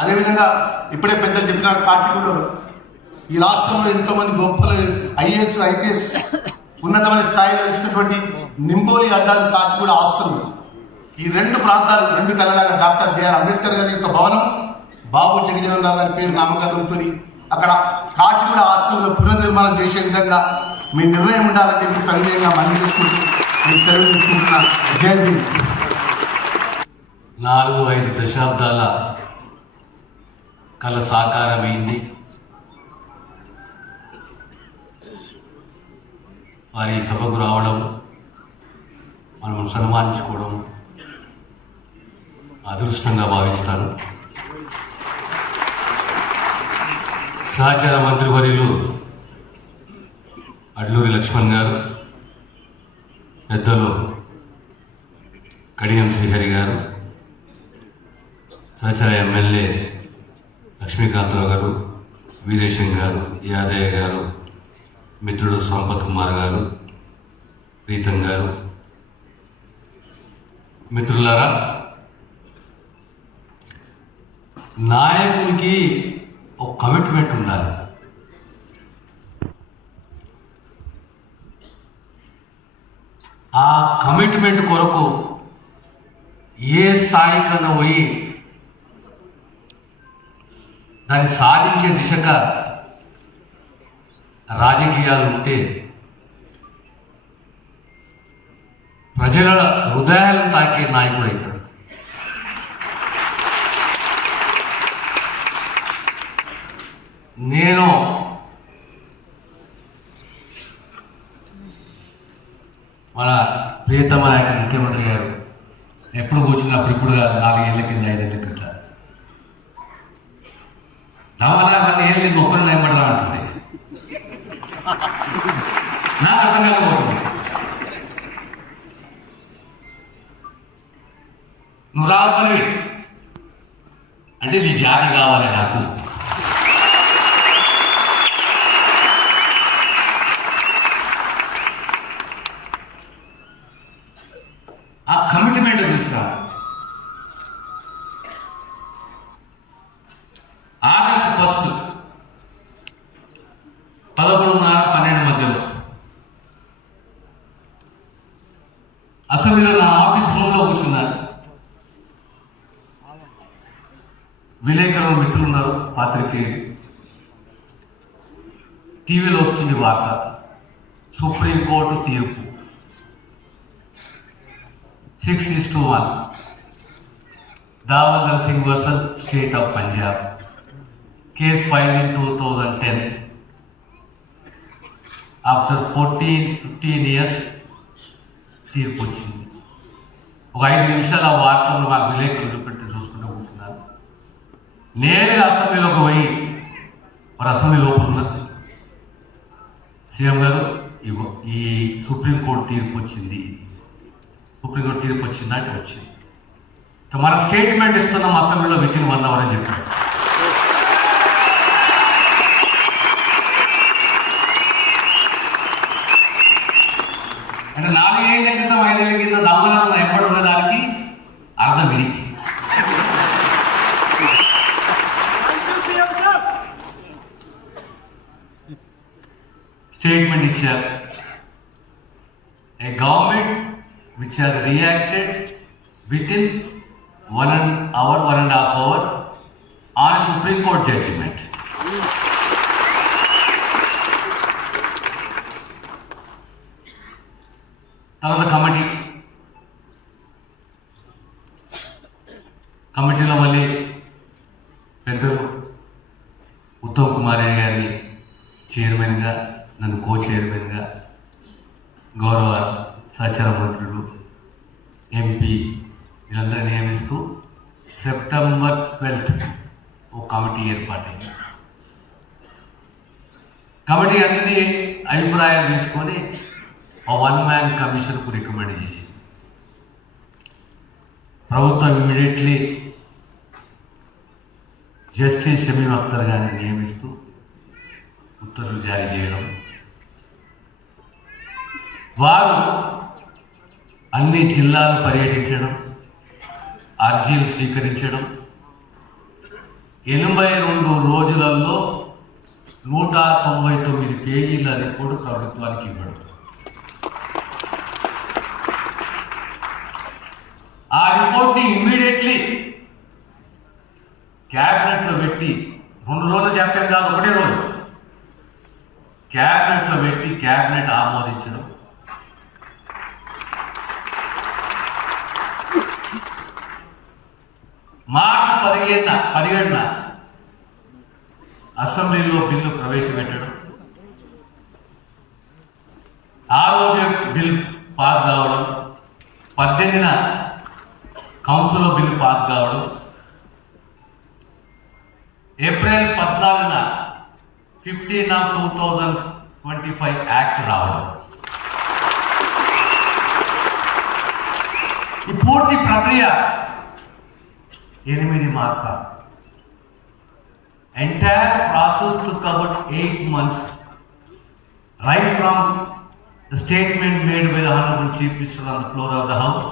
అదేవిధంగా ఇప్పుడే పెద్దలు చెప్పినారు కాచిగూడలో ఈ రాష్ట్రంలో ఎంతోమంది గొప్పలు ఐఏఎస్ ఐపీఎస్ ఉన్నతమైన స్థాయిలో ఇచ్చినటువంటి నింబోలి అడ్డాలు కాచిగూడ హాస్టల్ ఈ రెండు ప్రాంతాలు రెండు కలలాగా డాక్టర్ బిఆర్ అంబేద్కర్ గారి యొక్క భవనం బాబు జగజీవన్ రావు గారి పేరు నామకరణంతో అక్కడ కాచిగూడ హాస్టల్లో పునర్నిర్మాణం చేసే విధంగా మీ నిర్ణయం ఉండాలని మీకు సవినయంగా మనవి చేసుకుంటూ మీకు సెలవు తీసుకుంటున్నా. జై భీమ్. 4-5 దశాబ్దాల కళ సాకారమైంది. వారి సభకు రావడం, మనం సన్మానించుకోవడం అదృష్టంగా భావిస్తాను. సహచార మంత్రివర్యులు అడ్లూరి లక్ష్మణ్ గారు, పెద్దలు కడియం శ్రీహరి గారు, సహచర ఎమ్మెల్యే లక్ష్మీకాంతరావు గారు, వీరేశం గారు, యాదయ్య గారు, మిత్రుడు సంపత్ కుమార్ గారు, ప్రీతం గారు, మిత్రులారా, నాయకునికి ఒక కమిట్మెంట్ ఉండాలి. ఆ కమిట్మెంట్ కొరకు ఏ స్థాయికన్నా పోయి దాన్ని సాధించే దిశగా రాజకీయాలు ఉంటే ప్రజల హృదయాలను తాకే నాయకుడు అవుతాడు. నేను మన ప్రియతమ నాయకుడు ముఖ్యమంత్రి గారు ఎప్పుడు కూర్చున్నప్పుడు ఇప్పుడు 4 ఏళ్ళ కింద 5 ఏళ్ళ క్రితం దావలా మళ్ళీ ఏం లేదు ఒక్కరు ఏమంటా అంటుంది. నాకు అర్థం కాకపోతుంది. నువ్వు రావద్దని అంటే నీ జాతి కావాలి నాకు. ఆ కమిట్మెంట్ తెలుసా? ఆగస్టు 1 11:30-12 మధ్యలో అసెంబ్లీలో నా ఆఫీస్ రూమ్లో కూర్చున్నారు. విలేకరులు మిత్రులు ఉన్నారు, పాత్రికేయులు. టీవీలో వస్తుంది వార్త, సుప్రీంకోర్టు తీర్పు 6:1 Davinder Singh versus state of Punjab. Case filed in 2010. After 14-15 years తీర్పు వచ్చింది. ఒక 5 నిమిషాల వార్తలు మాకు విలేకరులు చూపెట్టి చూసుకుంటూ కూర్చున్నారు. నేరుగా అసెంబ్లీలోకి పోయి మరి అసెంబ్లీ లోపల ఉన్నారు. సీఎం గారు ఈ సుప్రీంకోర్టు తీర్పు వచ్చింది, సుప్రీంకోర్టు తీర్పు వచ్చిందా అంటే వచ్చింది. మనం స్టేట్మెంట్ ఇస్తున్నాం అసెంబ్లీలో వితిన్ 1 అవర్ అని చెప్పారు. అంటే 4 ఏళ్ళ క్రితం 5 ఏళ్ళ కింద దమ్మలను ఎప్పుడు ఉన్నదానికి అర్థం ఇది. స్టేట్మెంట్ ఇచ్చారు. ఏ government which has reacted within 1 hour, 1.5 hour on a Supreme Court judgment. తర్వాత కమిటీలో మళ్ళీ పెద్దలు ఉత్తమ్ కుమార్ రెడ్డి గారిని చైర్మన్గా, నన్ను కో చైర్మన్గా, గౌరవ సహచార మంత్రులు, ఎంపీ వీళ్ళందరూ నియమిస్తూ సెప్టెంబర్ 12 ఒక కమిటీ ఏర్పాటైంది. కమిటీ అన్ని అభిప్రాయాలు తీసుకొని ఒక 1 మ్యాన్ కమిషన్కు రికమెండ్ చేసింది. ప్రభుత్వం ఇమ్మీడియట్లీ జస్టిస్ షమీమ్ అఖ్తర్ గారిని నియమిస్తూ ఉత్తర్వులు జారీ చేయడం, వారు అన్ని జిల్లాలు పర్యటించడం, అర్జీలు స్వీకరించడం, 82 రోజులలో 199 పేజీల రిపోర్టు ప్రభుత్వానికి ఇవ్వడం. ఆ రిపోర్ట్ని ఇమ్మీడియట్లీ క్యాబినెట్లో పెట్టి 2 రోజులు చెప్పాం కాదు, ఒకటే రోజు క్యాబినెట్లో పెట్టి క్యాబినెట్ ఆమోదించడం. మార్చి 17న అసెంబ్లీలో బిల్లు ప్రవేశపెట్టడం. ఆ రోజే బిల్ పాస్ కావడం. 18న కౌన్సిల్లో బిల్లు పాస్ కావడం. ఏప్రిల్ 14న 15/2025 యాక్ట్ రావడం. ఈ పూర్తి ప్రక్రియ 8 మాసాలు. Entire process took about 8 months, right from the statement made by the Honorable Chief Minister on the floor of the House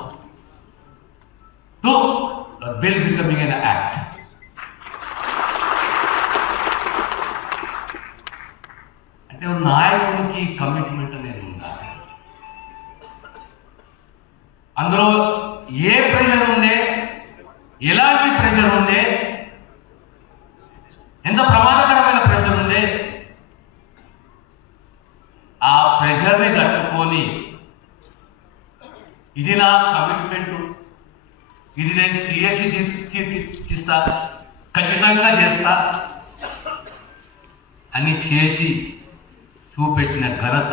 to the bill becoming an act. అంటే నాయకునికి commitment అనేది ఉండాలి. అందులో ఏ ప్రెషర్ ఉండే, ఎలాంటి ప్రెషర్ ఉండే, ఎంత ప్రమాదకరమైన ప్రెషర్ ఉండే, ఆ ప్రెషర్ని కట్టుకొని ఇది నా కమిట్మెంటు, ఇది నేను తీర్చిస్తా, ఖచ్చితంగా చేస్తా అని చేసి చూపెట్టిన ఘనత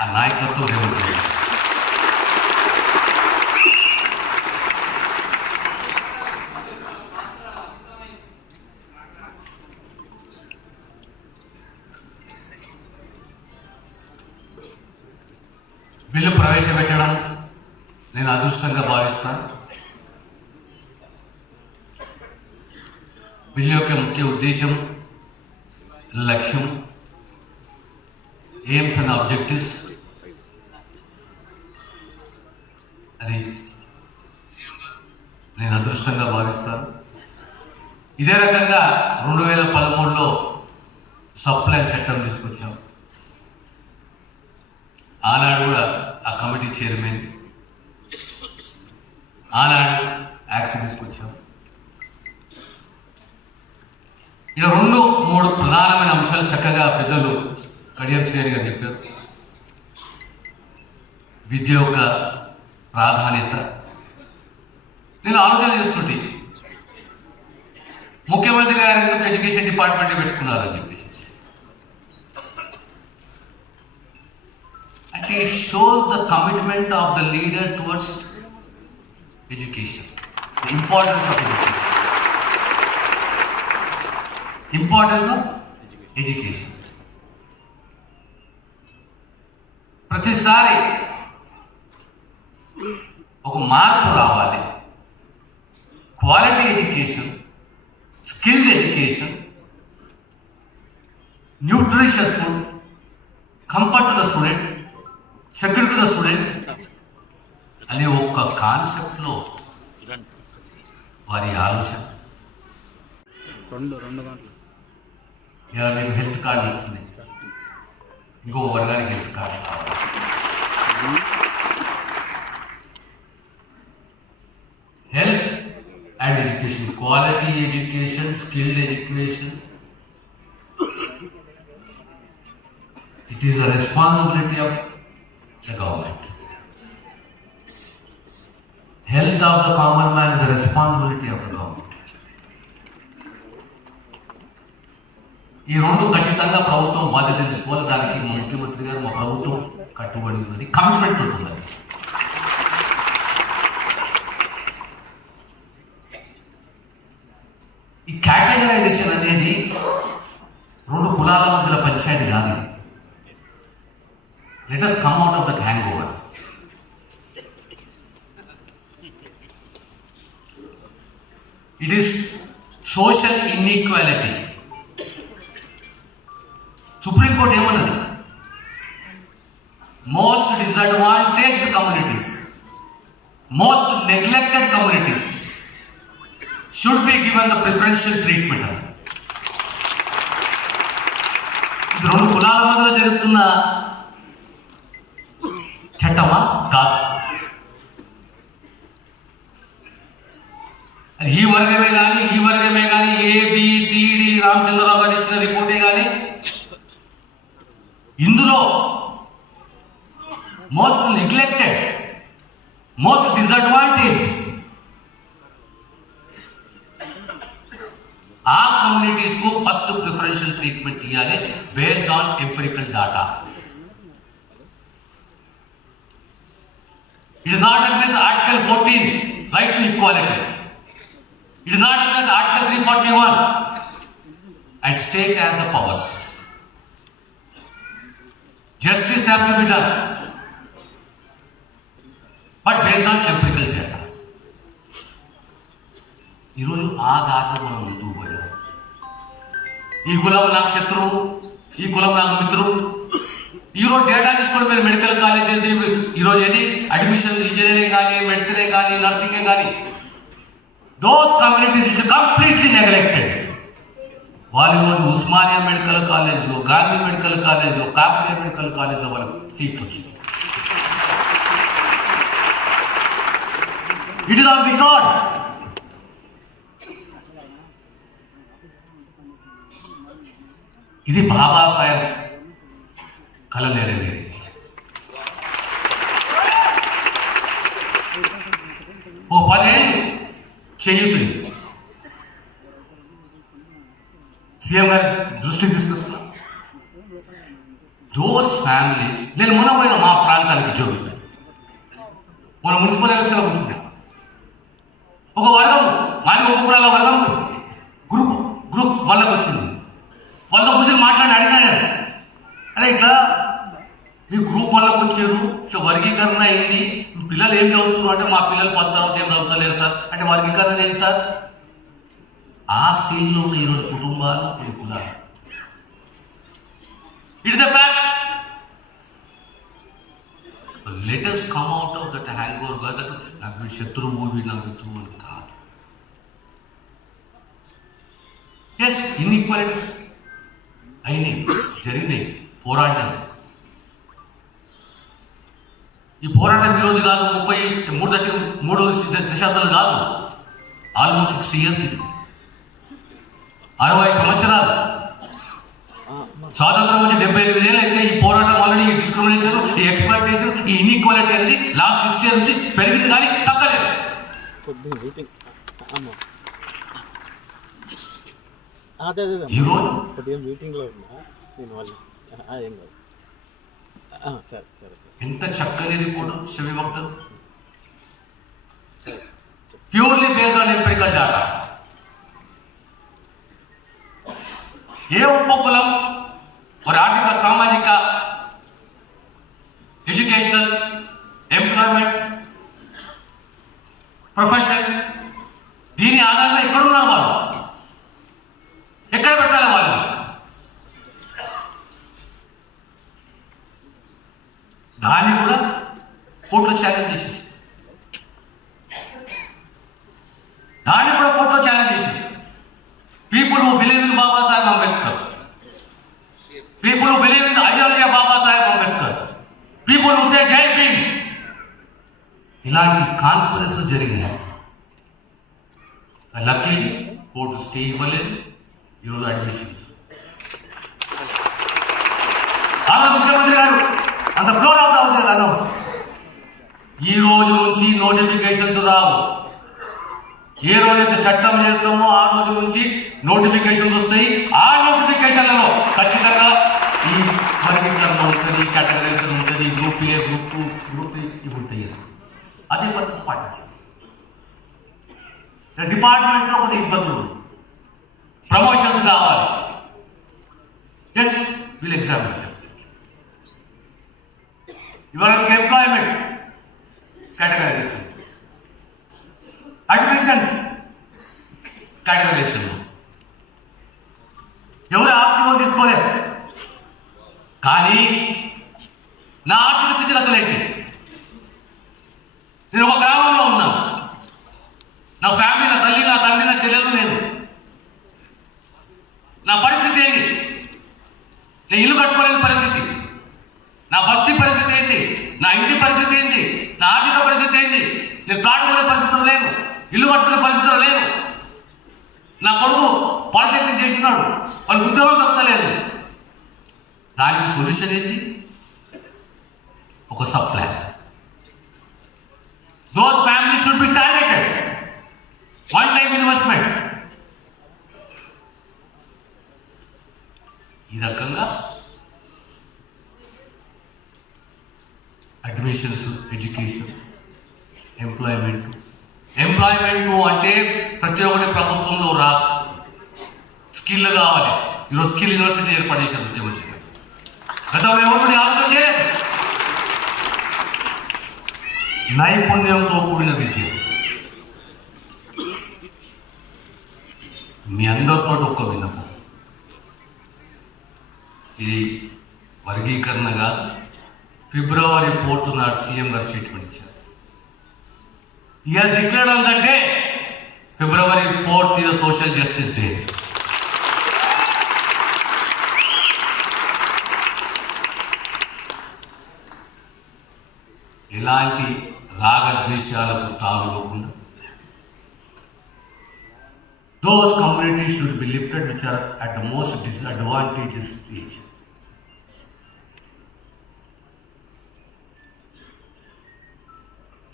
ఆ నాయకత్వం రేవంత్ రెడ్డి. బిల్లు ప్రవేశపెట్టడం నేను అదృష్టంగా భావిస్తాను. బిల్లు యొక్క ముఖ్య ఉద్దేశం, లక్ష్యం, ఎయిమ్స్ అండ్ ఆబ్జెక్టివ్స్ అది నేను అదృష్టంగా భావిస్తాను. ఇదే రకంగా 2013లో సప్లైన్ చట్టం తీసుకొచ్చాం. ఆనాడు కూడా ఆ కమిటీ చైర్మన్, ఆనాడు యాక్ట్ తీసుకొచ్చాం. ఇలా 2-3 ప్రధానమైన అంశాలు చక్కగా పెద్దలు కడియం శ్రేణి గారు చెప్పారు. విద్య యొక్క ప్రాధాన్యత. నేను ఆలోచన చేస్తుంటే ముఖ్యమంత్రి గారు ఎందుకు ఎడ్యుకేషన్ డిపార్ట్మెంట్ పెట్టుకున్నారు అని చెప్పేసి. అంటే it shows the commitment of the leader towards education, the importance of education, importance of education. ప్రతిసారి ఒక మార్పు రావాలి. Quality education, skilled education, nutritious food, comfort to the student, security to the student అనే ఒక్క కాన్సెప్ట్లో వారి ఆలోచన. ఇలా మీకు హెల్త్ కార్డు వచ్చింది, ఇంకో వర్గానికి హెల్త్ కార్డు కావాలి. Health and education, quality education, skilled education. It is a responsibility of the government. Health of the common man is a responsibility of the government. ఈ 2 ఖచ్చితంగా ప్రభుత్వం బాధ్యత తీసుకోవాలి. దానికి మా ముఖ్యమంత్రి గారు, మా ప్రభుత్వం కట్టుబడి ఉన్నది, కమిట్మెంట్ ఉంటుంది. ఈ కేటగరైజేషన్ అనేది 2 కులాల మధ్యల పంచాయతీ కాదు. Let us come out of that hangover. It is social inequality. Supreme court ఏమన్నది? Most disadvantaged communities, most neglected communities should be given the preferential treatment అన్నది. ఇది రెండు కులాల మధ్యలో జరుగుతున్న చట్టమా కాదు. అది ఈ వర్గమే కానీ ABCD రామచంద్రరావు గారు ఇచ్చిన రిపోర్టే కానీ ఇందులో మోస్ట్ నెగ్లెక్టెడ్, మోస్ట్ డిసడ్వాంటేజ్డ్ ఆ కమ్యూనిటీస్ కు ఫస్ట్ ప్రిఫరెన్షియల్ ట్రీట్మెంట్ ఇవ్వాలి based on empirical data. It is not against article 14 right to equality. It is not against Article 341 and state has the powers. Justice has to be done, but based on empirical data. ఈరోజు ఆ దారిలో మనం ముందుకు పోయాం. ఈ కులం నాకు శత్రువు, ఈ కులం నాకు మిత్రుడు. ఈరోజు డేటా తీసుకొని మీరు మెడికల్ కాలేజ్ ఈరోజు ఏది అడ్మిషన్ ఇంజనీరింగ్ కానీ మెడిసినే కానీ నర్సింగే కానీ those communities which are completely neglected. వాళ్ళు ఈరోజు ఉస్మానియా మెడికల్ కాలేజ్లో, గాంధీ మెడికల్ కాలేజ్లో, కాకతీయ మెడికల్ కాలేజ్లో వాళ్ళకి సీట్లు వచ్చింది. It is on record. ఇది బాబాసాహెబ్ కళ నెరవేరి. ఓ 10 ఏళ్ళు చేయుతుంది. సీఎం గారి దృష్టికి తీసుకొస్తున్నా. దోస్ ఫ్యామిలీస్, నేను మొన్న పోయిన మా ప్రాంతానికి జోగి మన మున్సిపల్ ఎలక్షన్లో కూర్చున్నా. ఒక వర్గం మాది ఒక కులాల వర్గం గ్రూప్ వాళ్ళకి వచ్చింది. వాళ్ళతో కూర్చొని మాట్లాడి అడిగాను, అరే ఇట్లా మీ గ్రూప్ వాళ్ళకి వచ్చారు, ఇట్లా వర్గీకరణ అయింది, పిల్లలు ఏం చదువుతున్నారు అంటే మా పిల్లలు 10వ తరగతి ఏం చదువుతలేరు సార్ అంటే వర్గీకరణ ఏంటి సార్? ఆ స్టేజ్లో ఉన్న ఈరోజు కుటుంబాలు కొన్ని కులాలు. It is the fact. Let us come out of that hangover కాదు. నాకు వీడు శత్రువు, వీడు నాకు మిత్రువు అని కాదు. ఎస్, ఇన్ఈక్వాలిటీస్ అయినాయి, జరిగినాయి, పోరాడినాయి. ఈ పోరాటం ఈరోజు కాదు, 3 దశాబ్దాలు కాదు, ఆల్మోస్ట్ 60 years. 65 సంవత్సరాలు స్వాతంత్రం వచ్చి 75 ఏళ్ళు అయితే ఈ పోరాటం ఆల్రెడీ ఈ డిస్క్రిమినేషన్, ఈ ఎక్స్‌ప్లాయిటేషన్, ఈ ఇన్ఈక్వాలిటీ అనేది లాస్ట్ 60 years నుంచి పెరిగింది కానీ తగ్గలేదు. ఈరోజు మీటింగ్లో ఉన్నా నేను వాళ్ళు సరే సరే ఎంత చక్కని రిపోర్టు శివభక్తులు, purely based on empirical data. ఏ ఉపకులం और ఆర్థిక సామాజిక ఎడ్యుకేషనల్ ఎంప్లాయ్మెంట్ ప్రొఫెషన్ దీని ఆధారంగా ఎక్కడ ఉన్నారు వాళ్ళు, ఎక్కడ పెట్టాలి వాళ్ళు? దాన్ని కూడా కోర్టులో ఛాలెంజ్ చేసింది. People who believe in Baba Saheb Ambedkar, people who believe in the ideology of Baba Saheb Ambedkar, people who say Jai Bhim, ఇలాంటి కాన్స్పిరసీ జరిగినాయి. లక్కీ కోర్టు స్టే ఇవ్వలేదు. ఈరోజు అడ్మిషన్స్ ముఖ్యమంత్రి గారు అంత floor of the house announce, ఈ రోజు నుంచి నోటిఫికేషన్స్ రావు. ఏ రోజైతే చట్టం చేస్తామో ఆ రోజు నుంచి నోటిఫికేషన్స్ వస్తాయి. ఆ నోటిఫికేషన్లలో ఖచ్చితంగా ఈ వర్గీకరణ ఉంటుంది, కేటగరైజేషన్ ఉంటుంది, గ్రూప్ ఏ, గ్రూప్ 2, గ్రూప్ 3 ఇవి ఉంటాయి. అదే పద్ధతి పాటించింది. డిపార్ట్మెంట్లో కొన్ని ఇబ్బందులు ఉన్నాయి, ప్రమోషన్స్ కావాలి, ఎస్ వీల్ ఎగ్జామిన్ ఇవరకు ఎంప్లాయ్మెంట్ కేటగరైజేషన్, అడ్మిషన్స్ కేటగరైజేషన్, ఎవరు ఆస్తి వాళ్ళు తీసుకోలేదు. కానీ నా ఆర్థిక స్థితిగతులు ఏంటి? నేను ఒక గ్రామంలో ఉన్నాను, నా ఫ్యామిలీ, నా తల్లి, నా తండ్రి, నా చెల్లెలు నేను. నా పరిస్థితి ఏంటి? నేను ఇల్లు కట్టుకోలేని పరిస్థితి. నా బస్తీ పరిస్థితి ఏంటి? నా ఇంటి పరిస్థితి ఏంటి? నా ఆర్థిక పరిస్థితి ఏంటి? నేను ప్లాట్ కొనే పరిస్థితులు లేను, ఇల్లు కట్టుకునే పరిస్థితులు లేను. నా కొడుకు పాలిటెక్నిక్ చేస్తున్నాడు, వాళ్ళకి ఉద్యోగం దొరకలేదు. దానికి సొల్యూషన్ ఏంటి? ఒక sub plan. Those families should be targeted. One time investment. ఈ రకంగా అడ్మిషన్స్, ఎడ్యుకేషన్, ఎంప్లాయ్మెంట్ అంటే ప్రతి ఒక్కటి ప్రభుత్వంలో రాదు, స్కిల్ కావాలి. ఈరోజు స్కిల్ యూనివర్సిటీ ఏర్పాటు చేశారు ముఖ్యమంత్రి గారు. గతంలో ఎవరు ఆలోచన చేయలేదు. నైపుణ్యంతో కూడిన విద్య. మీ అందరితో ఒక్క విన్నపం, ఇది వర్గీకరణ కాదు. February 4th నాడు సీఎం గారు స్టేట్మెంట్ ఇచ్చారు. Year declare on the day February 4th is social justice day. ఎలాంటి రాగద్వేషాలకు తావివ్వకుండా those communities should be lifted which are at the most disadvantaged stage.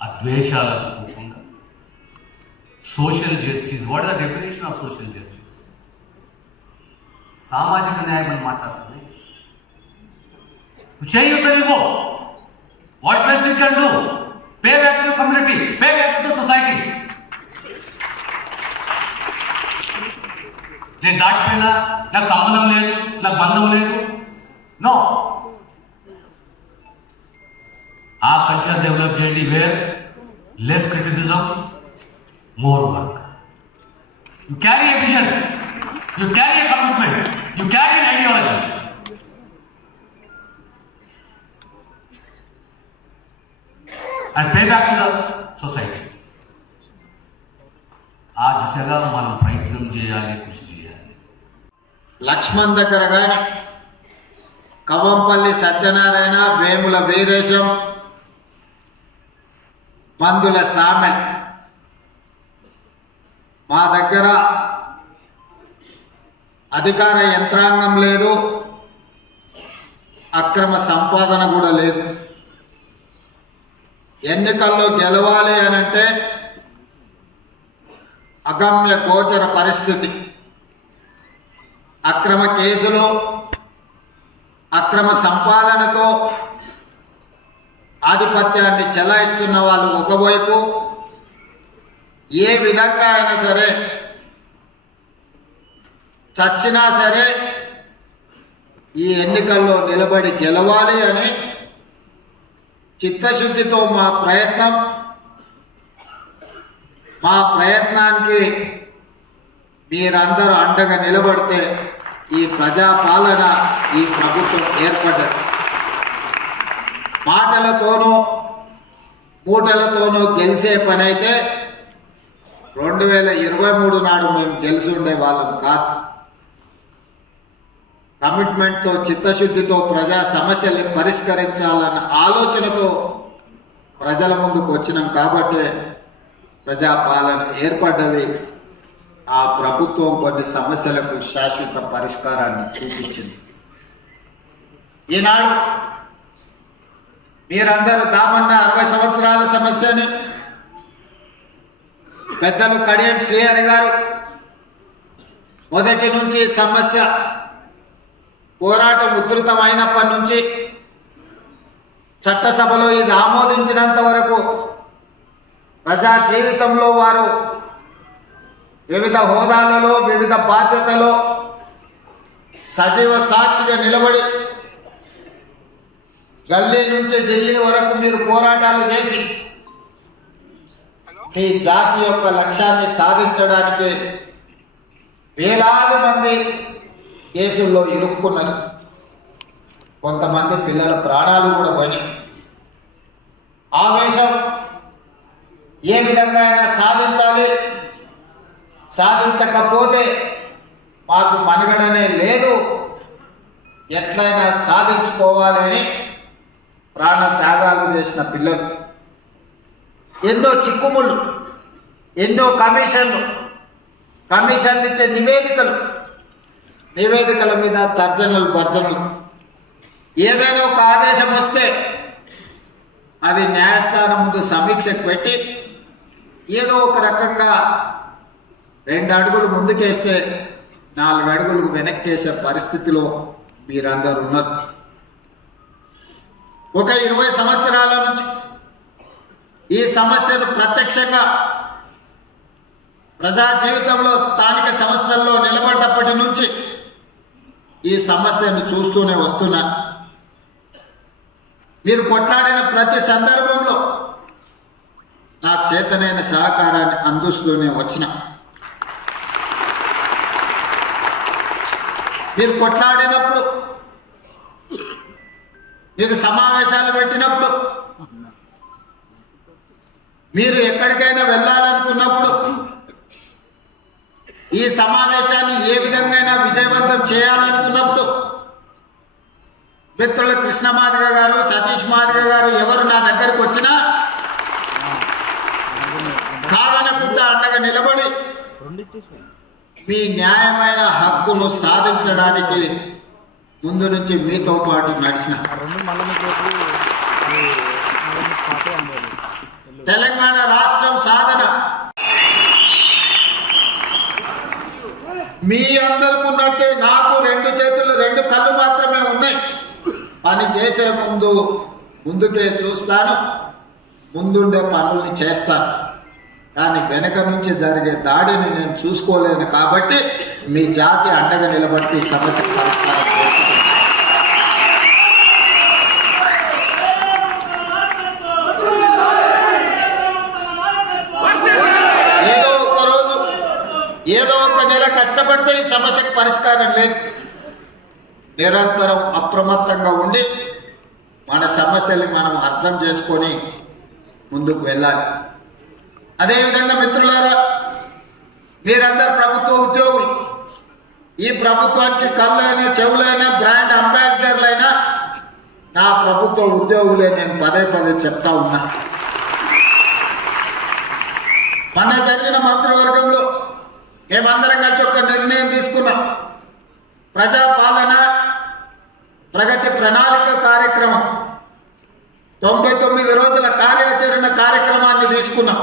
అద్వేషాలకు పోకుండా social justice. What is the definition of social justice? సామాజిక న్యాయం అని మాట్లాడుతుంది. చేయూతనివ్వు. What best you can do? Pay back to the community, pay back to the society. నేను దాటిపోయినా నాకు సంబంధం లేదు, నాకు బంధం లేదు. నో, ఆ కల్చర్ డెవలప్ చేయండి where less criticism, more work. You carry a vision, you carry a commitment, you carry an ideology. And pay back to the society. ఆ దిశగా మనం ప్రయత్నం చేయాలి, కృషి చేయాలి. లక్ష్మణ్ దగ్గర కానీ, కవంపల్లి సత్యనారాయణ, వేముల వీరేశం, మందుల సామె, మా దగ్గర అధికార యంత్రాంగం లేదు, అక్రమ సంపాదన కూడా లేదు. ఎన్నికల్లో గెలవాలి అనంటే అగమ్య గోచర పరిస్థితి. అక్రమ కేసులు, అక్రమ సంపాదనతో ఆధిపత్యాన్ని చెలాయిస్తున్న వాళ్ళు ఒకవైపు, ఏ విధంగా అయినా సరే చచ్చినా సరే ఈ ఎన్నికల్లో నిలబడి గెలవాలి అని చిత్తశుద్ధితో మా ప్రయత్నానికి మీరందరూ అండగా నిలబడితే ఈ ప్రజాపాలన, ఈ ప్రభుత్వం ఏర్పడ్డది. మాటలతోనూ మూటలతోనూ గెలిచే పని అయితే 2023 నాడు మేము గెలిచి ఉండే వాళ్ళం కాదు. కమిట్మెంట్తో, చిత్తశుద్ధితో ప్రజా సమస్యల్ని పరిష్కరించాలన్న ఆలోచనతో ప్రజల ముందుకు వచ్చినాం కాబట్టి ప్రజాపాలన ఏర్పడ్డది. ఆ ప్రభుత్వం కొన్ని సమస్యలకు శాశ్వత పరిష్కారాన్ని చూపించింది. ఈనాడు మీరందరూ దామన్న 60 సంవత్సరాల సమస్యని పెద్దలు కడియం శ్రీహరి గారు మొదటి నుంచి సమస్య పోరాటం ఉధృతమైనప్పటి నుంచి చట్టసభలో ఇది ఆమోదించినంత వరకు ప్రజా జీవితంలో వారు వివిధ హోదాలలో, వివిధ బాధ్యతలో సజీవ సాక్షిగా నిలబడి గల్లీ నుంచి ఢిల్లీ వరకు మీరు పోరాటాలు చేసి మీ జాతి యొక్క లక్ష్యాన్ని సాధించడానికి వేలాది మంది కేసుల్లో ఇరుక్కున్నారు. కొంతమంది పిల్లల ప్రాణాలు కూడా పోయినాయి. ఆవేశం ఏ విధంగా అయినా సాధించాలి, సాధించకపోతే మాకు మనుగడనే లేదు, ఎట్లయినా సాధించుకోవాలని ప్రాణ త్యాగాలు చేసిన పిల్లలు. ఎన్నో చిక్కుముళ్ళు, ఎన్నో కమిషన్లు ఇచ్చే నివేదికల మీద తర్జనలు భర్జనలు. ఏదైనా ఒక ఆదేశం వస్తే అది న్యాయస్థానం ముందు సమీక్షకు పెట్టి ఏదో ఒక రకంగా 2 అడుగులు ముందుకేస్తే 4 అడుగులు వెనక్కేసే పరిస్థితిలో మీరందరూ ఉన్నారు. ఒక 20 సంవత్సరాల నుంచి ఈ సమస్యను ప్రత్యక్షంగా ప్రజా జీవితంలో స్థానిక సంస్థల్లో నిలబడ్డప్పటి నుంచి ఈ సమస్యను చూస్తూనే వస్తున్నాను. మీరు కొట్లాడిన ప్రతి సందర్భంలో నా చేతనైన సహకారాన్ని అందిస్తూనే వచ్చిన. మీరు కొట్లాడినప్పుడు, మీరు సమావేశాలు పెట్టినప్పుడు, మీరు ఎక్కడికైనా వెళ్ళాలనుకున్నప్పుడు, ఈ సమావేశాన్ని ఏ విధంగా విజయవంతం చేయాలనుకున్నప్పుడు మిత్రులు కృష్ణ మాదిగ గారు, సతీష్ మాదిగ గారు ఎవరు నా దగ్గరకు వచ్చినా కాదనకుండా అండగా నిలబడి మీ న్యాయమైన హక్కును సాధించడానికి ముందు నుంచి మీతో పాటు నడిచిన. తెలంగాణ రాష్ట్రం సాధన మీ అందరికి ఉన్నట్టే నాకు 2 చేతులు 2 కళ్ళు మాత్రమే ఉన్నాయి. పని చేసే ముందుకే చూస్తాను, ముందుండే పనుల్ని చేస్తాను. కానీ వెనక నుంచి జరిగే దాడిని నేను చూసుకోలేను. కాబట్టి మీ జాతి అండగా నిలబడి సమస్య పరిష్కారం ఏదో ఒక నెల కష్టపడితే ఈ సమస్యకు పరిష్కారం లేదు. నిరంతరం అప్రమత్తంగా ఉండి మన సమస్యల్ని మనం అర్థం చేసుకొని ముందుకు వెళ్ళాలి. అదేవిధంగా మిత్రులారా, మీరందరూ ప్రభుత్వ ఉద్యోగులు. ఈ ప్రభుత్వానికి కళ్ళైనా చెవులైనా బ్రాండ్ అంబాసిడర్లైనా నా ప్రభుత్వ ఉద్యోగులే. నేను పదే చెప్తా ఉన్నా. మొన్న జరిగిన మంత్రివర్గంలో మేమందరం కలిసి ఒక నిర్ణయం తీసుకున్నాం. ప్రజాపాలన ప్రగతి ప్రణాళిక కార్యక్రమం 99 రోజుల కార్యాచరణ కార్యక్రమాన్ని తీసుకున్నాం.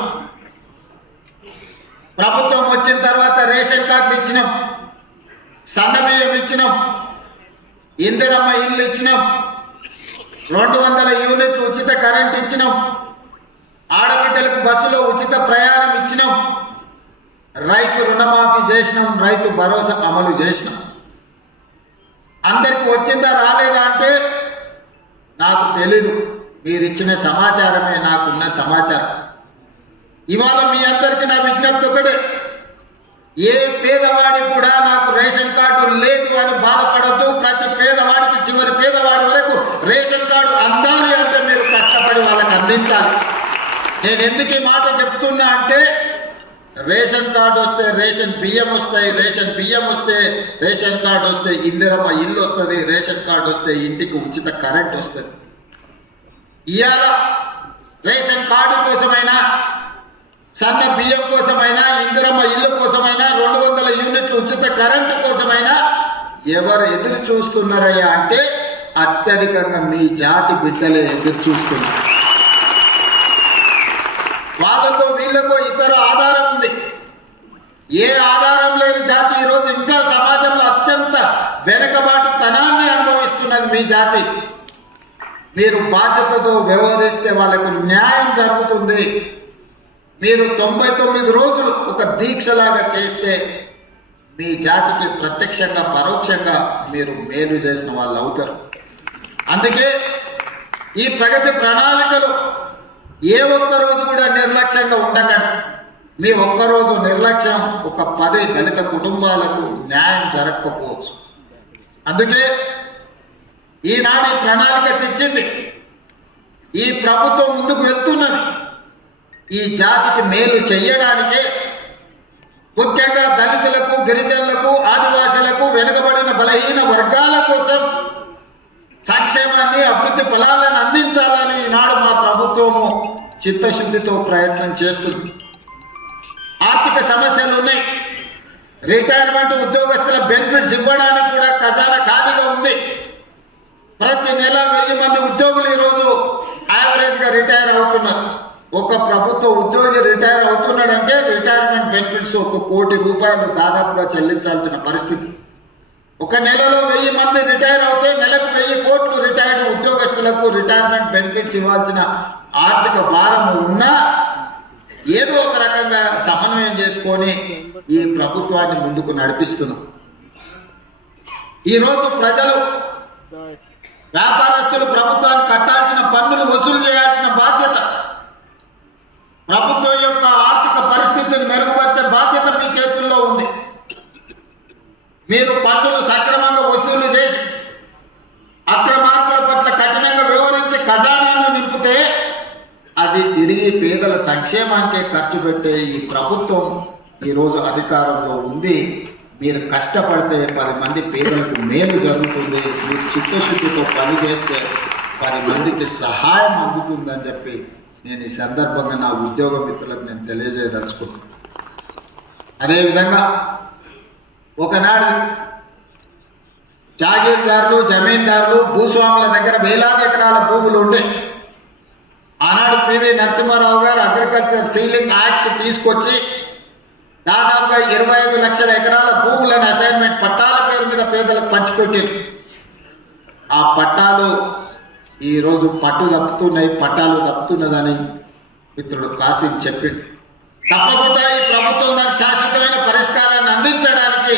ప్రభుత్వం వచ్చిన తర్వాత రేషన్ కార్డులు ఇచ్చినాం, సన్నబియ్యం ఇచ్చినాం, ఇందిరమ్మ ఇల్లు ఇచ్చినాం, 200 యూనిట్లు ఉచిత కరెంట్ ఇచ్చినాం, ఆడబిడ్డలకు బస్సులో ఉచిత ప్రయాణం ఇచ్చినాం, రైతు రుణమాఫీ చేసినాం, రైతు భరోసా అమలు చేసినాం. అందరికి వచ్చిందా రాలేదా అంటే నాకు తెలీదు. మీరు ఇచ్చిన సమాచారమే నాకున్న సమాచారం. ఇవాళ మీ అందరికీ నా విజ్ఞప్తి ఒకటే, ఏ పేదవాడి కూడా నాకు రేషన్ కార్డు లేదు అని బాధపడద్దు. ప్రతి పేదవాడికి, చివరి పేదవాడి వరకు రేషన్ కార్డు అందాలి అంటే మీరు కష్టపడి వాళ్ళకి అందించాలి. నేను ఎందుకు ఈ మాట చెప్తున్నా అంటే, రేషన్ కార్డు వస్తే రేషన్ బియ్యం వస్తాయి, రేషన్ బియ్యం వస్తే రేషన్ కార్డు వస్తే ఇందిరమ్మ ఇల్లు వస్తుంది, రేషన్ కార్డు వస్తే ఇంటికి ఉచిత కరెంట్ వస్తుంది. ఇవాళ రేషన్ కార్డు కోసమైనా, సన్న బియ్యం కోసమైనా, ఇందిరమ్మ ఇల్లు కోసమైనా, 200 యూనిట్లు ఉచిత కరెంటు కోసమైనా ఎవరు ఎదురు చూస్తున్నారయ్యా అంటే అత్యధికంగా మీ జాతి బిడ్డలే ఎదురు చూస్తున్నారు. వాళ్ళకో వీళ్ళకో ఇతర ఆధారం ఉంది. ఏ ఆధారం లేని జాతి ఈరోజు ఇంకా సమాజంలో అత్యంత వెనుకబాటుతనాన్ని అనుభవిస్తున్నది మీ జాతి. మీరు బాధ్యతతో వ్యవహరిస్తే వాళ్ళకు న్యాయం జరుగుతుంది. మీరు 99 రోజులు ఒక దీక్షలాగా చేస్తే మీ జాతికి ప్రత్యక్షంగా పరోక్షంగా మీరు మేలు చేసిన వాళ్ళు అవుతారు. అందుకే ఈ ప్రగతి ప్రణాళికలు ఏ ఒక్క రోజు కూడా నిర్లక్ష్యంగా ఉండకండి. మీ ఒక్కరోజు నిర్లక్ష్యం ఒక 10 దళిత కుటుంబాలకు న్యాయం జరగకపోవచ్చు. అందుకే ఈనాడు ఈ ప్రణాళిక తెచ్చింది. ఈ ప్రభుత్వం ముందుకు వెళ్తున్నది. ఈ జాతికి మేలు చెయ్యడానికే ముఖ్యంగా దళితులకు, గిరిజనులకు, ఆదివాసీలకు, వెనుకబడిన బలహీన వర్గాల కోసం సంక్షేమాన్ని, అభివృద్ధి ఫలాలను అందించాలని ఈనాడు మా ప్రభుత్వము చిత్తశుద్ధితో ప్రయత్నం చేస్తుంది. ఆర్థిక సమస్యలు ఉన్నాయి. రిటైర్మెంట్ ఉద్యోగస్తుల బెనిఫిట్స్ ఇవ్వడానికి కూడా ఖజానా ఖాళీగా ఉంది. ప్రతి నెల 1000 మంది ఉద్యోగులు ఈరోజు యావరేజ్గా రిటైర్ అవుతున్నారు. ఒక ప్రభుత్వ ఉద్యోగి రిటైర్ అవుతున్నాడంటే రిటైర్మెంట్ బెనిఫిట్స్ 1 కోటి రూపాయలు దాదాపుగా చెల్లించాల్సిన పరిస్థితి. ఒక నెలలో 1000 మంది రిటైర్ అవుతే నెలకు 1000 కోట్లు రిటైర్డ్ ఉద్యోగస్తులకు రిటైర్మెంట్ బెనిఫిట్స్ ఇవ్వాల్సిన ఆర్థిక భారం ఉన్నా ఏదో ఒక రకంగా సమన్వయం చేసుకొని ఈ ప్రభుత్వాన్ని ముందుకు నడిపిస్తున్నాం. ఈరోజు ప్రజలు, వ్యాపారస్తులు ప్రభుత్వానికి కట్టాల్సిన పన్నులు వసూలు చేయాల్సిన బాధ్యత, ప్రభుత్వం యొక్క ఆర్థిక పరిస్థితిని మెరుగుపరిచే బాధ్యత మీ చేతుల్లో ఉంది. మీరు పన్నులు సక్రమంగా వసూలు చేసి అక్రమార్కుల పట్ల కఠినంగా వ్యవహరించి ఖజానాను నింపితే అది తిరిగి పేదల సంక్షేమానికే ఖర్చు పెట్టే ఈ ప్రభుత్వం ఈరోజు అధికారంలో ఉంది. మీరు కష్టపడితే 10 మంది పేదలకు మేలు జరుగుతుంది. మీరు చిత్తశుద్ధితో పనిచేస్తే 10 మందికి సహాయం అందుతుందని చెప్పి నేను ఈ సందర్భంగా నా ఉద్యోగ మిత్రులకు నేను తెలియజేయదలుచుకున్నాను. అదేవిధంగా ఒకనాడు జాగీర్దారులు, జమీందారులు, భూస్వాముల దగ్గర వేలాది ఎకరాల భూములు ఉండే. ఆనాడు పివి నరసింహారావు గారు అగ్రికల్చర్ సీలింగ్ యాక్ట్ తీసుకొచ్చి దాదాపుగా 25 లక్షల ఎకరాల భూములను అసైన్మెంట్ పట్టాల పేరు మీద పేదలకు పంచిపెట్టారు. ఆ పట్టాలు ఈరోజు పట్టాలు తప్పుతున్నదని మిత్రుడు కాసిం చెప్పిండు. తప్పకుండా ఈ ప్రభుత్వం దానికి శాశ్వతమైన పరిష్కారాన్ని అందించడానికి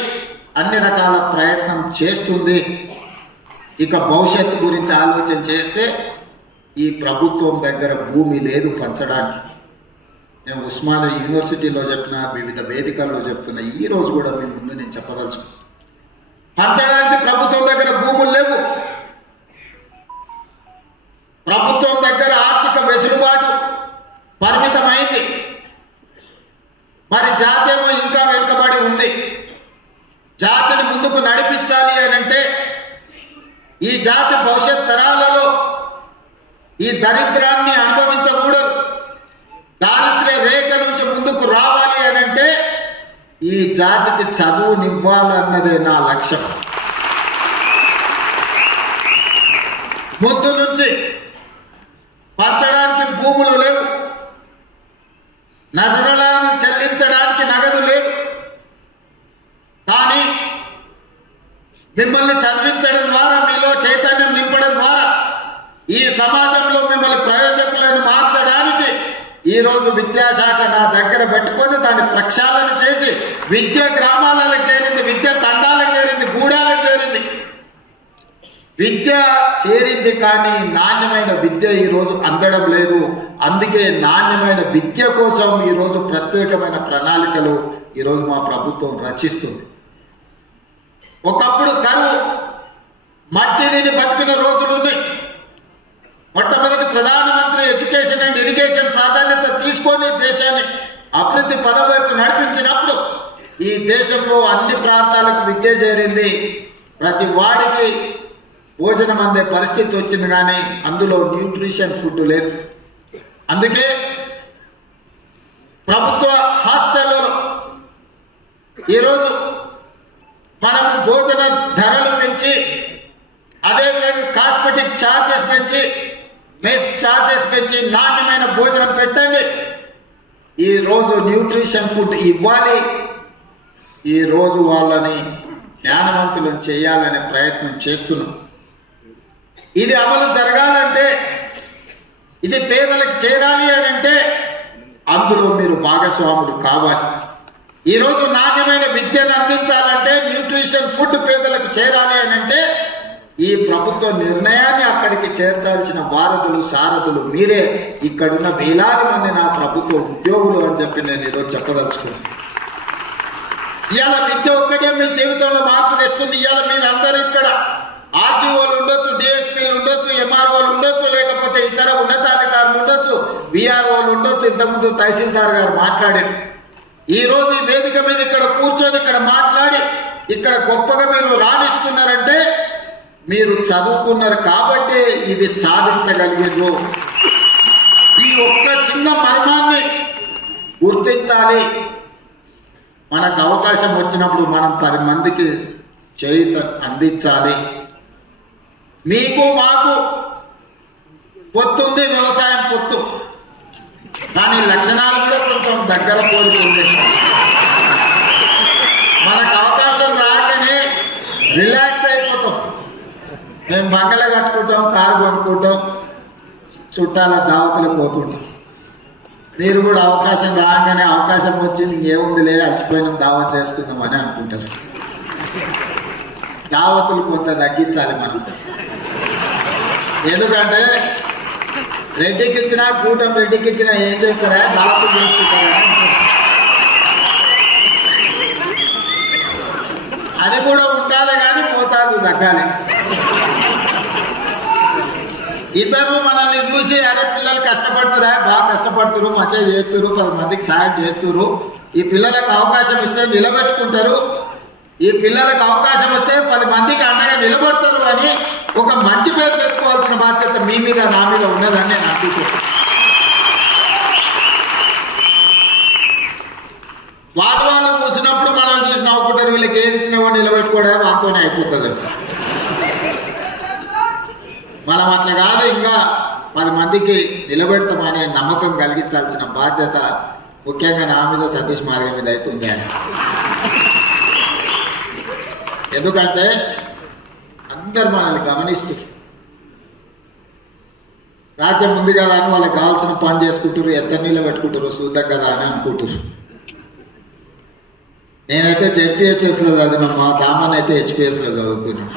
అన్ని రకాల ప్రయత్నం చేస్తుంది. ఇక భవిష్యత్తు గురించి ఆలోచన చేస్తే ఈ ప్రభుత్వం దగ్గర భూమి లేదు పంచడానికి. నేను ఉస్మానియా యూనివర్సిటీలో చెప్పిన, వివిధ వేదికల్లో చెప్తున్నా, ఈ రోజు కూడా మీ ముందు నేను చెప్పదలుచుకున్నాను. పంచడానికి ప్రభుత్వం దగ్గర భూములు లేవు. ప్రభుత్వం దగ్గర ఆర్థిక వెసులుబాటు పరిమితమైంది. మరి జాతి ఏమో ఇంకా వెనుకబడి ఉంది. జాతిని ముందుకు నడిపించాలి అని అంటే ఈ జాతి భవిష్యత్ తరాలలో ఈ దరిద్రాన్ని అనుభవించకూడదు. దారిద్ర్య రేఖ నుంచి ముందుకు రావాలి అని అంటే ఈ జాతికి చదువునివ్వాలన్నదే నా లక్ష్యం. ముందు నుంచి పంచడానికి భూములు లేవు, నజరాలను చెల్లించడానికి నగదు లేదు. కానీ మిమ్మల్ని చదివించడం ద్వారా, మీలో చైతన్యం నింపడం ద్వారా ఈ సమాజంలో మిమ్మల్ని ప్రయోజకులను మార్చడానికి ఈరోజు విద్యాశాఖ నా దగ్గర పెట్టుకొని దాన్ని ప్రక్షాళన చేసి విద్య గ్రామాలకు చేరింది, విద్య తండాలకు చేరింది, గూడాలకు చేరింది. విద్య చేరింది కానీ నాణ్యమైన విద్య ఈరోజు అందడం లేదు. అందుకే నాణ్యమైన విద్య కోసం ఈరోజు ప్రత్యేకమైన ప్రణాళికలు ఈరోజు మా ప్రభుత్వం రచిస్తుంది. ఒకప్పుడు కరువు మట్టి తిని బతికిన రోజులు ఉన్నాయి. మొట్టమొదటి ప్రధానమంత్రి ఎడ్యుకేషన్ అండ్ ఇరిగేషన్ ప్రాధాన్యత తీసుకొని దేశాన్ని అభివృద్ధి పదం వైపు నడిపించినప్పుడు ఈ దేశంలో అన్ని ప్రాంతాలకు విద్య చేరింది. ప్రతి వాడికి భోజనం అందే పరిస్థితి వచ్చింది, కానీ అందులో న్యూట్రిషన్ ఫుడ్ లేదు. అందుకే ప్రభుత్వ హాస్టళ్లలో ఈరోజు మనం భోజన ధరలు పెంచి, అదేవిధంగా కాస్మెటిక్ ఛార్జెస్ పెంచి, మెస్ ఛార్జెస్ పెంచి నాణ్యమైన భోజనం పెట్టండి. ఈరోజు న్యూట్రిషన్ ఫుడ్ ఇవ్వాలి. ఈరోజు వాళ్ళని జ్ఞానవంతులను చేయాలనే ప్రయత్నం చేస్తున్నాం. ఇది అమలు జరగాలంటే, ఇది పేదలకు చేరాలి అని అంటే అందులో మీరు భాగస్వాములు కావాలి. ఈరోజు నాణ్యమైన విద్యను అందించాలంటే, న్యూట్రిషన్ ఫుడ్ పేదలకు చేరాలి అని అంటే ఈ ప్రభుత్వ నిర్ణయాన్ని అక్కడికి చేర్చాల్సిన వారధులు, సారథులు మీరే. ఇక్కడున్న వేలాది మంది నా ప్రభుత్వ ఉద్యోగులు అని చెప్పి నేను ఈరోజు చెప్పదలుచుకున్నాను. ఇవాళ విద్య ఒక్కటే మీ జీవితంలో మార్పు తెస్తుంది. ఇవాళ మీరు అందరూ ఇక్కడ ఆర్టీఓలు ఉండొచ్చు, డిఎస్పీలు ఉండొచ్చు, ఎంఆర్ఓలు ఉండొచ్చు, లేకపోతే ఇతర ఉన్నతాధికారులు ఉండొచ్చు, విఆర్ఓలు ఉండొచ్చు. ఇంతకుముందు తహసీల్దార్ గారు మాట్లాడారు. ఈరోజు ఈ వేదిక మీద గొప్పగా మీరు రాణిస్తున్నారంటే మీరు చదువుకున్నారు కాబట్టి ఇది సాధించగలిగారు. ఈ ఒక్క చిన్న మర్మాన్ని గుర్తించాలి. మనకు అవకాశం వచ్చినప్పుడు మనం 10 మందికి చేయూత అందించాలి. మీకు మాకు పొత్తుంది, వ్యవసాయం పొత్తు, కానీ లక్షణాలు కూడా కొంచెం దగ్గర పోలుతుంది. మనకు అవకాశం రాకనే రిలాక్స్ అయిపోతాం. మేము బంగళ కట్టుకుంటాం, కారు కొనుక్కుంటాం, చుట్టాల దావతులకు పోతుంటాం. మీరు కూడా అవకాశం రాగానే అవకాశం వచ్చింది ఇంకేముందిలే అలసిపోయినాం దావత్ చేసుకుందాం అని అనుకుంటారు. దావతులు కొంత తగ్గించాలి మనం. ఎందుకంటే రెడ్డికి ఇచ్చినా కూటం రెడ్డికి ఇచ్చినా ఏం చేస్తారా, దావతులు చేసుకుంటారా. అది కూడా ఉండాలి కానీ పోతాదు తగ్గాలి. ఇతరులు మనల్ని చూసి అరే పిల్లలు కష్టపడుతురా, బాగా కష్టపడుతురు, మంచిగా చేస్తురు, 10 మందికి సాయం చేస్తురు, ఈ పిల్లలకు అవకాశం ఇస్తే నిలబెట్టుకుంటారు, ఈ పిల్లలకు అవకాశం వస్తే 10 మందికి అండగా నిలబడతారు అని ఒక మంచి పేరు తెచ్చుకోవాల్సిన బాధ్యత మీ మీద నా మీద ఉన్నదని నేను అనుకుంటున్నాను. వాళ్ళు కూర్చున్నప్పుడు మనం చూసి నవ్వుకుంటారు, వీళ్ళకి ఏది ఇచ్చినా నిలబెట్టుకోవడం వాళ్ళతోనే అయిపోతుంది. మనం అట్లా కాదు, ఇంకా 10 మందికి నిలబెడతామనే నమ్మకం కలిగించాల్సిన బాధ్యత ముఖ్యంగా నా మీద, సతీష్ మార్గం మీద అవుతుంది. ఎందుకంటే అందరు మనల్ని గమనిస్తూ రాజ్యం ఉంది కదా అని వాళ్ళకి కావాల్సిన పని చేసుకుంటారు, ఎంత నిలబెట్టుకుంటారు చూద్దాం కదా అని అనుకుంటారు. నేనైతే జెడ్పీహెచ్ఎస్లో చదివినా, మా దామన్ అయితే హెచ్పిఎస్లో చదువుకున్నాను.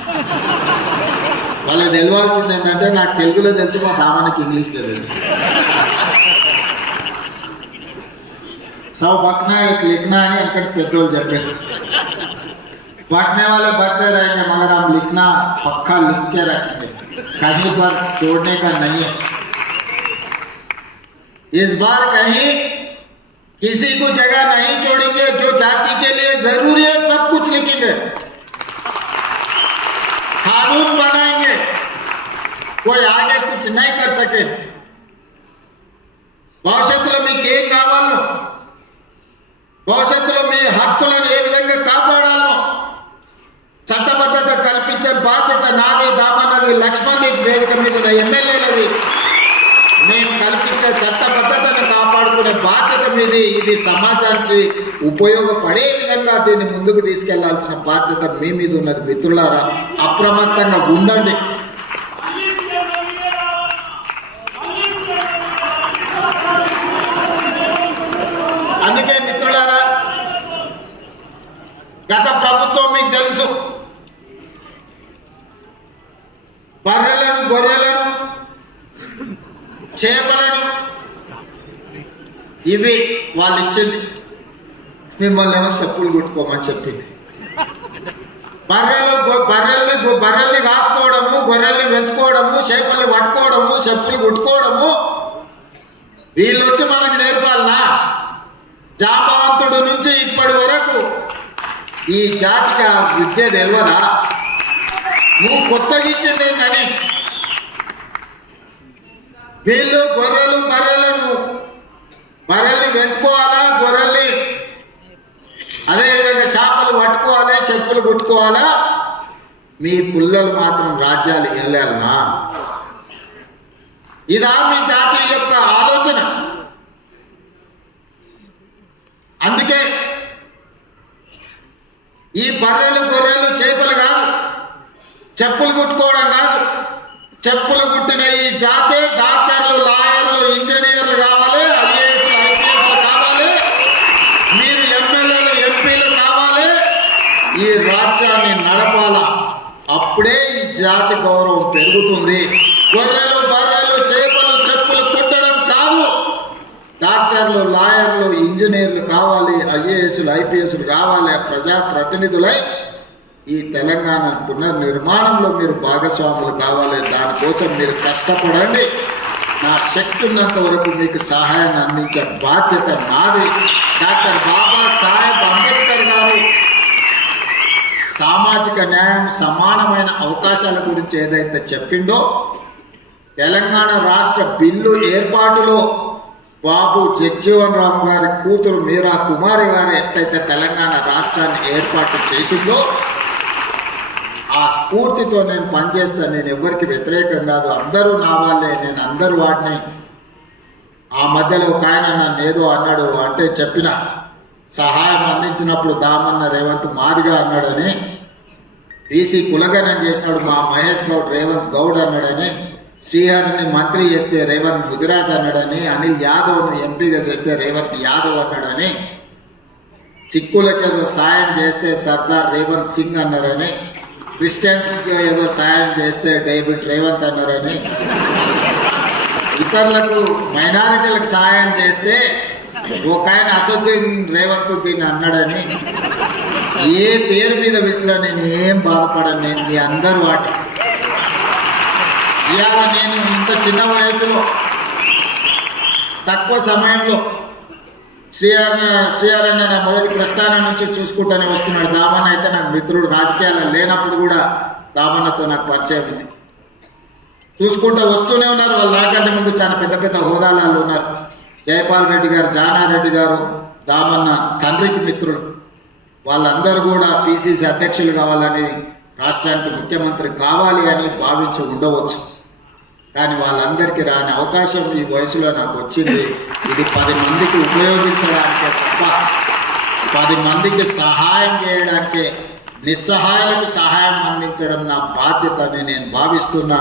వాళ్ళకి తెలియాల్సింది ఏంటంటే నాకు తెలుగులో తెలుసు, మా దామానికి ఇంగ్లీష్లో తెలుసు. सब बकना एक लिखना है अंकट पेट्रोल जपे बकने वाले बकते रहेंगे मगर हम लिखना पक्का लिख के रखेंगे, कहीं पर छोड़ने का नहीं है. इस बार कहीं किसी को जगह नहीं छोड़ेंगे, जो जाति के लिए जरूरी है सब कुछ लिखेंगे, कानून बनाएंगे, कोई आगे कुछ नहीं कर सके. భవిష్యత్తులో మీకు ఏం కావాలో, భవిష్యత్తులో మీ హక్కులను ఏ విధంగా కాపాడాలో చట్టబద్ధత కల్పించే బాధ్యత నాది, దామన్నది, లక్ష్మణ్ వేదిక మీద ఉన్న ఎమ్మెల్యేలది. మేము కల్పించే చట్టబద్ధతను కాపాడుకునే బాధ్యత మీది. ఇది సమాజానికి ఉపయోగపడే విధంగా దీన్ని ముందుకు తీసుకెళ్లాల్సిన బాధ్యత మీ మీద ఉన్నది. మిత్రులారా, అప్రమత్తంగా ఉండండి. అందుకే మిత్రులారా, గత ప్రభుత్వం మీకు తెలుసు, బర్రెలను, గొర్రెలను, చేపలను ఇవి వాళ్ళు ఇచ్చింది. మిమ్మల్ని ఏమో చెప్పులు కుట్టుకోమని చెప్పింది. బర్రెల్ని కాసుకోవడము, గొర్రెల్ని పెంచుకోవడము, చేపల్ని పట్టుకోవడము, చెప్పులు కుట్టుకోవడము వీళ్ళు వచ్చి మనకు నేర్పాలనా? జాంబవంతుడు నుంచి ఇప్పటి వరకు ఈ జాతికి ఆ విద్య తెలియదా? నువ్వు కొత్తగా ఇచ్చింది ఏంటని వీళ్ళు బర్రెల్ని పెంచుకోవాలా, గొర్రెల్ని అదేవిధంగా చేపలు పట్టుకోవాలి, చెప్పులు కుట్టుకోవాలా, మీ పిల్లలు మాత్రం రాజ్యాలు వెళ్ళాలనా? ఇదా మీ జాతి యొక్క ఆలోచన? అందుకే ఈ బర్రెలు, గొర్రెలు, చేపలు కాదు, చెప్పులు కుట్టుకోవడం కాదు, చెప్పులు కుట్టిన ఈ జాతే డాక్టర్లు, లాయర్లు, ఇంజనీర్లు కావాలి, ఐఏఎస్లు, ఐపీఎస్లు కావాలి, మీరు ఎమ్మెల్యేలు, ఎంపీలు కావాలి. ఈ రాజ్యాన్ని నడపాలా, అప్పుడే ఈ జాతి గౌరవం పెరుగుతుంది. గొర్రెలు, బర్రెలు, చేపలు, చెప్పులు కుట్టడం కాదు, డాక్టర్లు, లాయర్లు, ఇంజనీర్లు కావాలి, ఐఏఎస్లు, ఐపీఎస్లు కావాలి, ప్రజాప్రతినిధులై ఈ తెలంగాణ పునర్నిర్మాణంలో మీరు భాగస్వాములు కావాలి. దానికోసం మీరు కష్టపడండి. నా శక్తి ఉన్నంత వరకు మీకు సహాయాన్ని అందించే బాధ్యత నాది. డాక్టర్ బాబాసాహెబ్ అంబేద్కర్ గారు సామాజిక సామాజిక న్యాయం, సమానమైన అవకాశాల గురించి ఏదైతే చెప్పిండో, తెలంగాణ రాష్ట్ర బిల్లు ఏర్పాటులో బాబు జగ్జీవన్ రామ్ గారి కూతురు మీరా కుమారి గారు ఎట్లయితే తెలంగాణ రాష్ట్రాన్ని ఏర్పాటు చేసిందో, ఆ స్ఫూర్తితో నేను పనిచేస్తాను. నేను ఎవరికి వ్యతిరేకం కాదు, అందరూ నా వాళ్ళే, నేను అందరు వాటిని. ఆ మధ్యలో ఒక ఆయన నన్ను ఏదో అన్నాడు, అంటే చెప్పిన సహాయం అందించినప్పుడు దామన్న రేవంత్ మాదిగా అన్నాడని, బీసీ కులగణం చేసినాడు మా మహేష్ గౌడ్ రేవంత్ గౌడ్ అన్నాడని, శ్రీహరిని మంత్రి చేస్తే రేవంత్ ముదిరాజ్ అన్నాడని, అనిల్ యాదవ్ను ఎంపీగా చేస్తే రేవంత్ యాదవ్ అన్నాడని, సిక్కులకు ఏదో సాయం చేస్తే సర్దార్ రేవంత్ సింగ్ అన్నారని, క్రిస్టియన్స్కి ఏదో సాయం చేస్తే డేవిడ్ రేవంత్ అన్నారని, ఇతరులకు మైనారిటీలకు సాయం చేస్తే ఒక ఆయన అసదుద్దీన్ రేవంతుద్దీన్ అన్నాడని, ఏ పేరు మీద పిలిచినా నేను ఏం బాధపడను. నేను మీ అందరు వాటి ఇవాళ నేను ఇంత చిన్న వయసులో తక్కువ సమయంలో శ్రీహరన్న నా మొదటి ప్రస్థానం నుంచి చూసుకుంటూనే వస్తున్నాడు. దామన్న అయితే నాకు మిత్రుడు, రాజకీయాల్లో లేనప్పుడు కూడా దామన్నతో నాకు పరిచయం ఉంది. చూసుకుంటూ వస్తూనే ఉన్నారు. వాళ్ళు నాకంటే ముందు చాలా పెద్ద పెద్ద హోదాలలో ఉన్నారు. జయపాల్ రెడ్డి గారు, జానారెడ్డి గారు దామన్న తండ్రికి మిత్రుడు. వాళ్ళందరూ కూడా పిసిసి అధ్యక్షులు కావాలని, రాష్ట్రానికి ముఖ్యమంత్రి కావాలి అని భావించి ఉండవచ్చు. కానీ వాళ్ళందరికీ రాని అవకాశం ఈ వయసులో నాకు వచ్చింది. ఇది 10 మందికి ఉపయోగించడానికే తప్ప 10 మందికి సహాయం చేయడానికే, నిస్సహాయాలకు సహాయం అందించడం నా బాధ్యత అని నేను భావిస్తున్నా.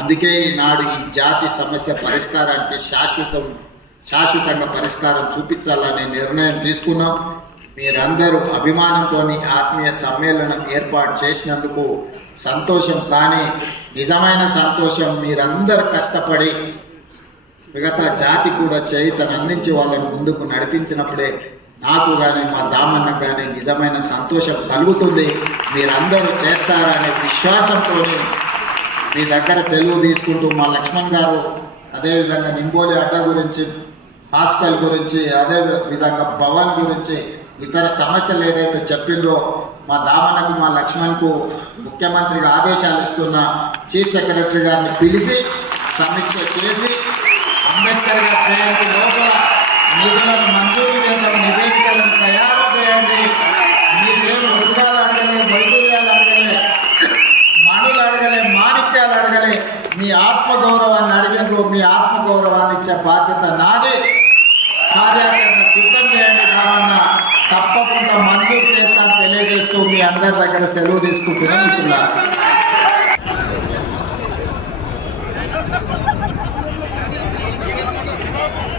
అందుకే ఈనాడు ఈ జాతి సమస్య పరిష్కారానికి శాశ్వతంగా పరిష్కారం చూపించాలనే నిర్ణయం తీసుకున్నాం. మీరందరూ అభిమానంతో ఆత్మీయ సమ్మేళనం ఏర్పాటు చేసినందుకు సంతోషం. కానీ నిజమైన సంతోషం మీరందరూ కష్టపడి మిగతా జాతి కూడా చేయుతను అందించి వాళ్ళని ముందుకు నడిపించినప్పుడే నాకు కానీ మా దామన్న కానీ నిజమైన సంతోషం కలుగుతుంది. మీరందరూ చేస్తారనే విశ్వాసంతో మీ దగ్గర సెలవు తీసుకుంటూ, మా లక్ష్మణ్ గారు అదేవిధంగా నింబోలి అడ్డ గురించి, హాస్టల్ గురించి, అదే విధంగా భవన్ గురించి, ఇతర సమస్యలు ఏదైతే చెప్పిండ్రో మా దామన్నకు మా లక్ష్మణ్కు ముఖ్యమంత్రికి ఆదేశాలు ఇస్తున్న చీఫ్ సెక్రటరీ గారిని పిలిచి సమీక్ష చేసి అంబేద్కర్ గారి జయంతి లోపల నిధులను మంజూరు చేసిన నివేదికలను తయారు చేయండి. మీరేం వజ్రాలు అడగలే, వైదూర్యాలు అడగలే, మణులు అడగలే, మాణిక్యాలు అడగలే, మీ ఆత్మగౌరవాన్ని అడిగినప్పుడు మీ ఆత్మగౌరవాన్ని ఇచ్చే బాధ్యత నాది. కార్యాచరణ సిద్ధం చేయండి కావన్నా, తప్పకుండా మంజూరు చేస్తాను తెలియజేస్తూ మీ అందరి దగ్గర సెలవు తీసుకుంటున్నాను మిత్రులారా.